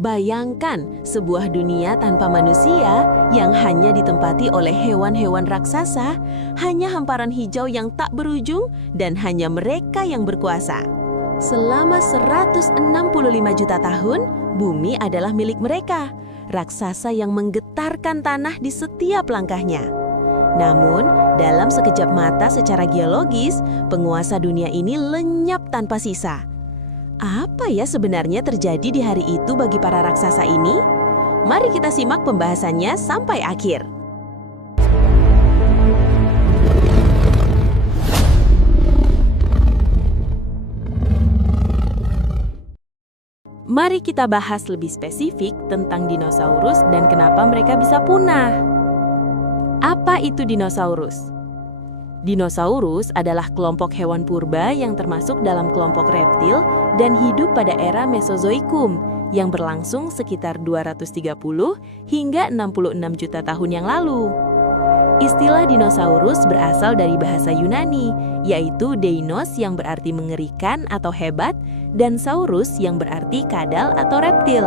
Bayangkan sebuah dunia tanpa manusia yang hanya ditempati oleh hewan-hewan raksasa, hanya hamparan hijau yang tak berujung dan hanya mereka yang berkuasa. Selama 165 juta tahun, bumi adalah milik mereka, raksasa yang menggetarkan tanah di setiap langkahnya. Namun, dalam sekejap mata secara geologis, penguasa dunia ini lenyap tanpa sisa. Apa ya sebenarnya terjadi di hari itu bagi para raksasa ini? Mari kita simak pembahasannya sampai akhir. Mari kita bahas lebih spesifik tentang dinosaurus dan kenapa mereka bisa punah. Apa itu dinosaurus? Dinosaurus adalah kelompok hewan purba yang termasuk dalam kelompok reptil dan hidup pada era Mesozoikum yang berlangsung sekitar 230 hingga 66 juta tahun yang lalu. Istilah dinosaurus berasal dari bahasa Yunani, yaitu deinos yang berarti mengerikan atau hebat, dan saurus yang berarti kadal atau reptil.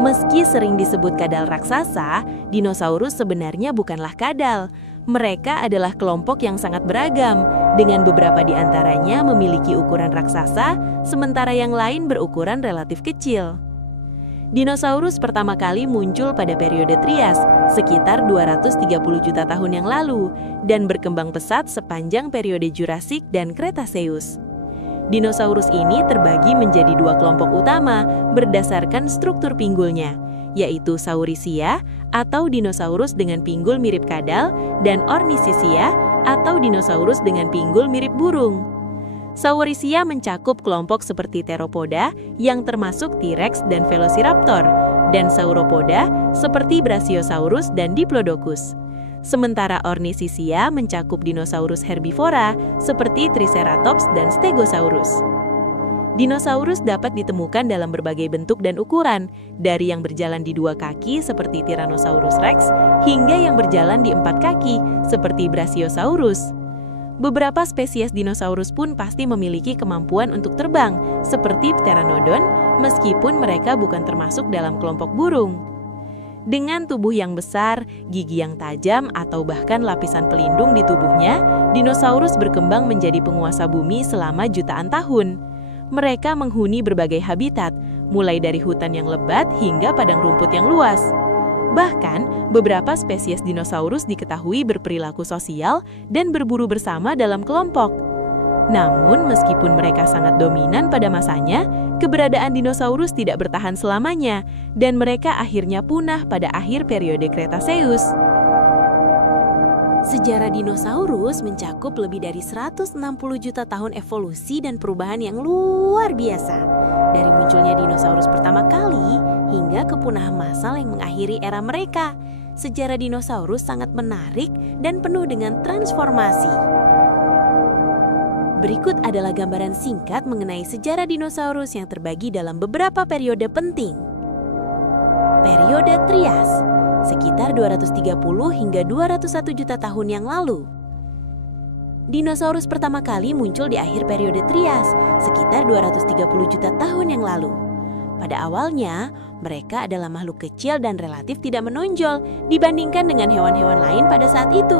Meski sering disebut kadal raksasa, dinosaurus sebenarnya bukanlah kadal. Mereka adalah kelompok yang sangat beragam, dengan beberapa di antaranya memiliki ukuran raksasa, sementara yang lain berukuran relatif kecil. Dinosaurus pertama kali muncul pada periode Trias, sekitar 230 juta tahun yang lalu, dan berkembang pesat sepanjang periode Jurassik dan Cretaceous. Dinosaurus ini terbagi menjadi dua kelompok utama berdasarkan struktur pinggulnya, yaitu Saurisia atau dinosaurus dengan pinggul mirip kadal dan Ornithischia atau dinosaurus dengan pinggul mirip burung. Saurisia mencakup kelompok seperti Theropoda yang termasuk T-Rex dan Velociraptor, dan Sauropoda seperti Brachiosaurus dan Diplodocus. Sementara Ornithischia mencakup dinosaurus herbivora seperti Triceratops dan Stegosaurus. Dinosaurus dapat ditemukan dalam berbagai bentuk dan ukuran, dari yang berjalan di dua kaki seperti Tyrannosaurus Rex, hingga yang berjalan di empat kaki seperti Brachiosaurus. Beberapa spesies dinosaurus pun pasti memiliki kemampuan untuk terbang, seperti Pteranodon, meskipun mereka bukan termasuk dalam kelompok burung. Dengan tubuh yang besar, gigi yang tajam, atau bahkan lapisan pelindung di tubuhnya, dinosaurus berkembang menjadi penguasa bumi selama jutaan tahun. Mereka menghuni berbagai habitat, mulai dari hutan yang lebat hingga padang rumput yang luas. Bahkan, beberapa spesies dinosaurus diketahui berperilaku sosial dan berburu bersama dalam kelompok. Namun, meskipun mereka sangat dominan pada masanya, keberadaan dinosaurus tidak bertahan selamanya, dan mereka akhirnya punah pada akhir periode Cretaceous. Sejarah dinosaurus mencakup lebih dari 160 juta tahun evolusi dan perubahan yang luar biasa. Dari munculnya dinosaurus pertama kali hingga kepunahan massal yang mengakhiri era mereka. Sejarah dinosaurus sangat menarik dan penuh dengan transformasi. Berikut adalah gambaran singkat mengenai sejarah dinosaurus yang terbagi dalam beberapa periode penting. Periode Trias, sekitar 230 hingga 201 juta tahun yang lalu. Dinosaurus pertama kali muncul di akhir periode Trias, sekitar 230 juta tahun yang lalu. Pada awalnya, mereka adalah makhluk kecil dan relatif tidak menonjol dibandingkan dengan hewan-hewan lain pada saat itu.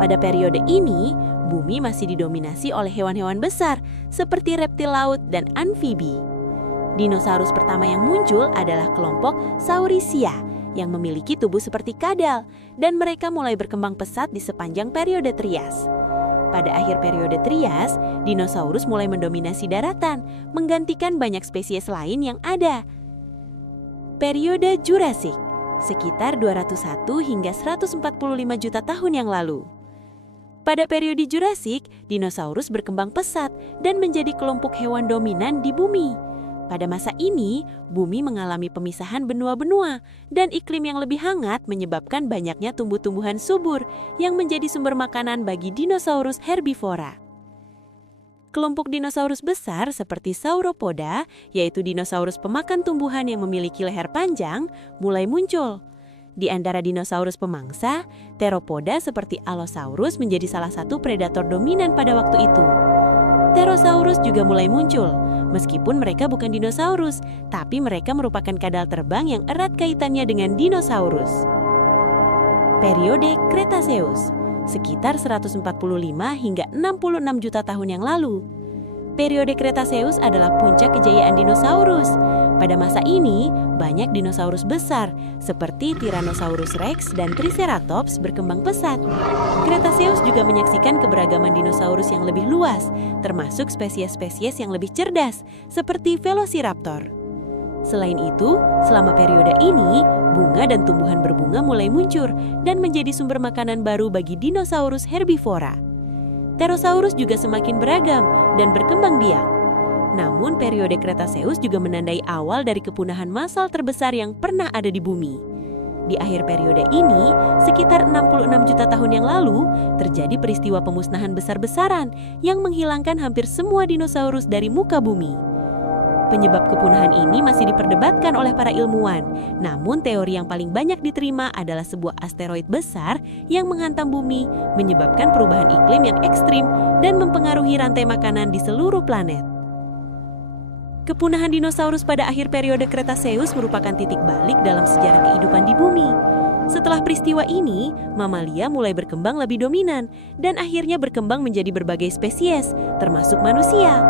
Pada periode ini, bumi masih didominasi oleh hewan-hewan besar seperti reptil laut dan amfibi. Dinosaurus pertama yang muncul adalah kelompok Saurisia yang memiliki tubuh seperti kadal, dan mereka mulai berkembang pesat di sepanjang periode Trias. Pada akhir periode Trias, dinosaurus mulai mendominasi daratan, menggantikan banyak spesies lain yang ada. Periode Jurassik, sekitar 201 hingga 145 juta tahun yang lalu. Pada periode Jurassik, dinosaurus berkembang pesat dan menjadi kelompok hewan dominan di bumi. Pada masa ini, bumi mengalami pemisahan benua-benua dan iklim yang lebih hangat menyebabkan banyaknya tumbuh-tumbuhan subur yang menjadi sumber makanan bagi dinosaurus herbivora. Kelompok dinosaurus besar seperti Sauropoda, yaitu dinosaurus pemakan tumbuhan yang memiliki leher panjang, mulai muncul. Di antara dinosaurus pemangsa, Theropoda seperti Allosaurus menjadi salah satu predator dominan pada waktu itu. Pterosaurus juga mulai muncul. Meskipun mereka bukan dinosaurus, tapi mereka merupakan kadal terbang yang erat kaitannya dengan dinosaurus. Periode Cretaceous, sekitar 145 hingga 66 juta tahun yang lalu. Periode Cretaceous adalah puncak kejayaan dinosaurus. Pada masa ini, banyak dinosaurus besar seperti Tyrannosaurus Rex dan Triceratops berkembang pesat. Cretaceous juga menyaksikan keberagaman dinosaurus yang lebih luas, termasuk spesies-spesies yang lebih cerdas seperti Velociraptor. Selain itu, selama periode ini, bunga dan tumbuhan berbunga mulai muncul dan menjadi sumber makanan baru bagi dinosaurus herbivora. Pterosaurus juga semakin beragam dan berkembang biak. Namun periode Cretaceous juga menandai awal dari kepunahan massal terbesar yang pernah ada di bumi. Di akhir periode ini, sekitar 66 juta tahun yang lalu, terjadi peristiwa pemusnahan besar-besaran yang menghilangkan hampir semua dinosaurus dari muka bumi. Penyebab kepunahan ini masih diperdebatkan oleh para ilmuwan. Namun teori yang paling banyak diterima adalah sebuah asteroid besar yang menghantam bumi, menyebabkan perubahan iklim yang ekstrim dan mempengaruhi rantai makanan di seluruh planet. Kepunahan dinosaurus pada akhir periode Cretaceous merupakan titik balik dalam sejarah kehidupan di bumi. Setelah peristiwa ini, mamalia mulai berkembang lebih dominan dan akhirnya berkembang menjadi berbagai spesies, termasuk manusia.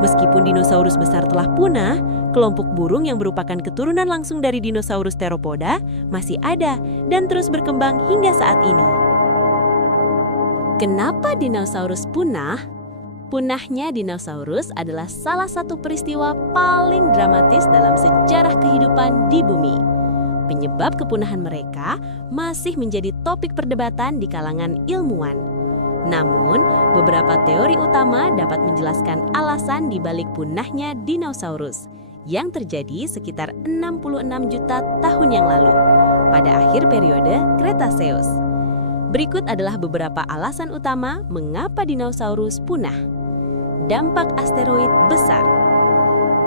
Meskipun dinosaurus besar telah punah, kelompok burung yang merupakan keturunan langsung dari dinosaurus Theropoda masih ada dan terus berkembang hingga saat ini. Kenapa dinosaurus punah? Punahnya dinosaurus adalah salah satu peristiwa paling dramatis dalam sejarah kehidupan di bumi. Penyebab kepunahan mereka masih menjadi topik perdebatan di kalangan ilmuwan. Namun, beberapa teori utama dapat menjelaskan alasan di balik punahnya dinosaurus yang terjadi sekitar 66 juta tahun yang lalu pada akhir periode Cretaceous. Berikut adalah beberapa alasan utama mengapa dinosaurus punah. Dampak asteroid besar.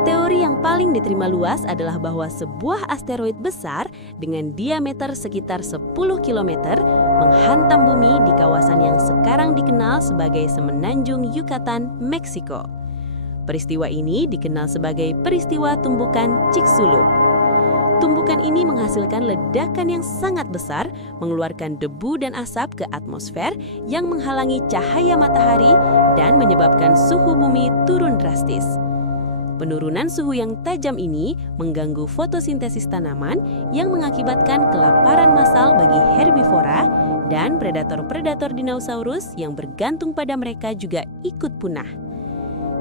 Teori yang paling diterima luas adalah bahwa sebuah asteroid besar dengan diameter sekitar 10 km menghantam bumi di kawasan yang sekarang dikenal sebagai Semenanjung Yucatan, Meksiko. Peristiwa ini dikenal sebagai peristiwa tumbukan Chicxulub. Tumbukan ini menghasilkan ledakan yang sangat besar, mengeluarkan debu dan asap ke atmosfer yang menghalangi cahaya matahari dan menyebabkan suhu bumi turun drastis. Penurunan suhu yang tajam ini mengganggu fotosintesis tanaman yang mengakibatkan kelaparan massal bagi herbivora dan predator-predator dinosaurus yang bergantung pada mereka juga ikut punah.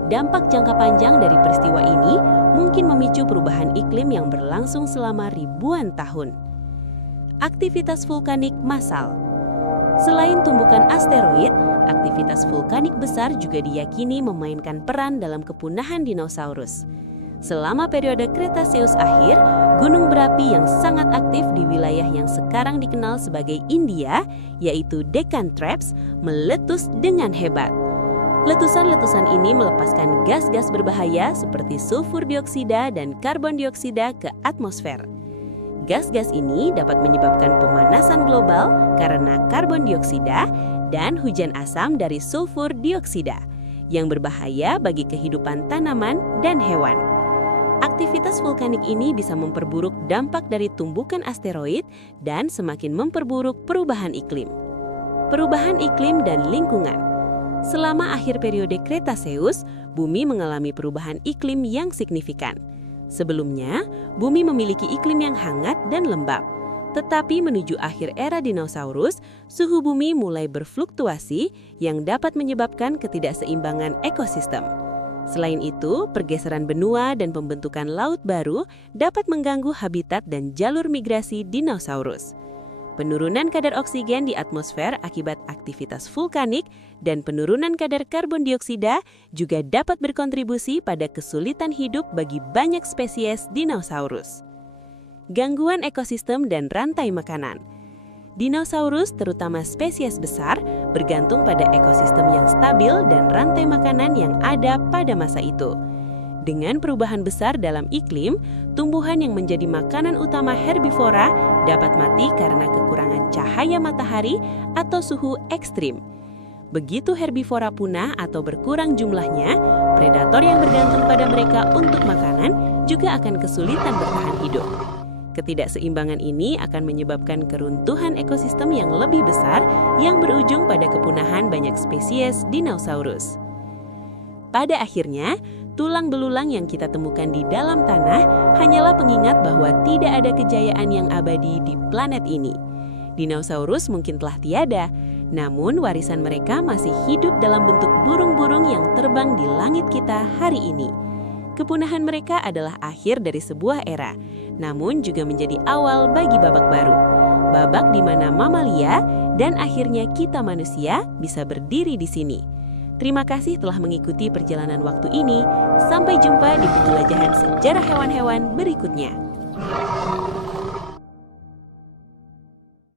Dampak jangka panjang dari peristiwa ini mungkin memicu perubahan iklim yang berlangsung selama ribuan tahun. Aktivitas vulkanik massal. Selain tumbukan asteroid, aktivitas vulkanik besar juga diyakini memainkan peran dalam kepunahan dinosaurus. Selama periode Cretaceous akhir, gunung berapi yang sangat aktif di wilayah yang sekarang dikenal sebagai India, yaitu Deccan Traps, meletus dengan hebat. Letusan-letusan ini melepaskan gas-gas berbahaya seperti sulfur dioksida dan karbon dioksida ke atmosfer. Gas-gas ini dapat menyebabkan pemanasan global karena karbon dioksida dan hujan asam dari sulfur dioksida yang berbahaya bagi kehidupan tanaman dan hewan. Aktivitas vulkanik ini bisa memperburuk dampak dari tumbukan asteroid dan semakin memperburuk perubahan iklim. Perubahan iklim dan lingkungan. Selama akhir periode Cretaceous, bumi mengalami perubahan iklim yang signifikan. Sebelumnya, bumi memiliki iklim yang hangat dan lembab. Tetapi menuju akhir era dinosaurus, suhu bumi mulai berfluktuasi yang dapat menyebabkan ketidakseimbangan ekosistem. Selain itu, pergeseran benua dan pembentukan laut baru dapat mengganggu habitat dan jalur migrasi dinosaurus. Penurunan kadar oksigen di atmosfer akibat aktivitas vulkanik dan penurunan kadar karbon dioksida juga dapat berkontribusi pada kesulitan hidup bagi banyak spesies dinosaurus. Gangguan ekosistem dan rantai makanan. Dinosaurus, terutama spesies besar, bergantung pada ekosistem yang stabil dan rantai makanan yang ada pada masa itu. Dengan perubahan besar dalam iklim, tumbuhan yang menjadi makanan utama herbivora dapat mati karena kekurangan cahaya matahari atau suhu ekstrim. Begitu herbivora punah atau berkurang jumlahnya, predator yang bergantung pada mereka untuk makanan juga akan kesulitan bertahan hidup. Ketidakseimbangan ini akan menyebabkan keruntuhan ekosistem yang lebih besar yang berujung pada kepunahan banyak spesies dinosaurus. Pada akhirnya, tulang belulang yang kita temukan di dalam tanah hanyalah pengingat bahwa tidak ada kejayaan yang abadi di planet ini. Dinosaurus mungkin telah tiada, namun warisan mereka masih hidup dalam bentuk burung-burung yang terbang di langit kita hari ini. Kepunahan mereka adalah akhir dari sebuah era, namun juga menjadi awal bagi babak baru. Babak di mana mamalia dan akhirnya kita manusia bisa berdiri di sini. Terima kasih telah mengikuti perjalanan waktu ini. Sampai jumpa di penjelajahan sejarah hewan-hewan berikutnya.